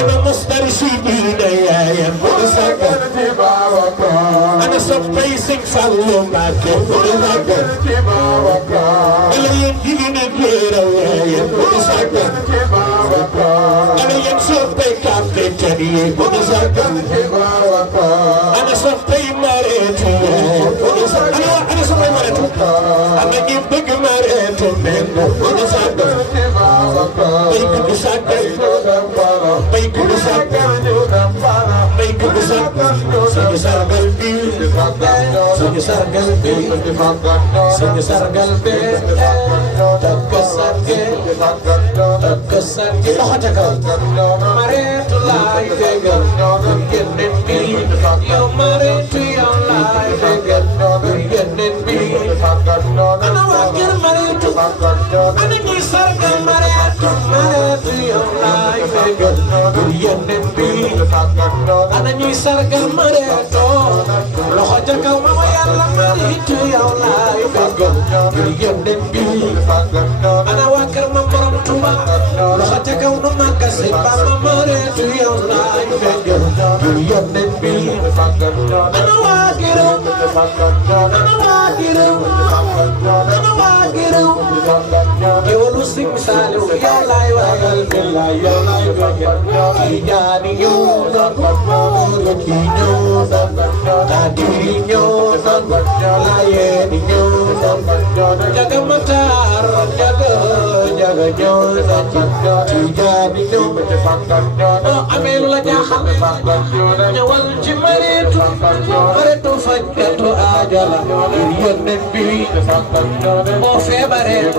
أنا مسترشدين يا مرسكة أنا صبيسك فالومك مرسكة أنا يمدين الجيرة يا مرسكة أنا يمسوبك عبدتني مرسكة أنا صبي مريتي أنا صبي مريتي أنا يبقى مريتي من مرسكة بيكو سكة بيكو سكة بيكو سكة سنسار قلبي سنسار قلبي سنسار قلبي تكسر تكسر لحظك مريت لاي فيجر يجنني يوم مريت يوم لاي فيجر يجنني أنا واقر مريت أنا نسار مريت مريت يوم لاي فيجر يجنني أنا نسار مريت لحظك وما يلا مريت يوم لاي فيجر يجنني أنا واقر مبرم توبا لحظك وما كسب ما مريت يوم لاي فيجر يجنني أنا واقر أنا واقر أنا واقر يقولوا سيك مثال يا لاي وقل بالله يا لاي وقل يعني يوزن يوزن تادي يوزن لاي يوزن jaga matar jaga يوزن تجاني يوزن أميل لا جاخل ñewal ci maritu maritu fajjatu ajala yónneen bi moo feebaree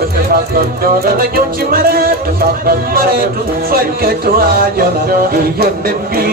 dana ñëw ci maritu fajjatu ajala yónneen bi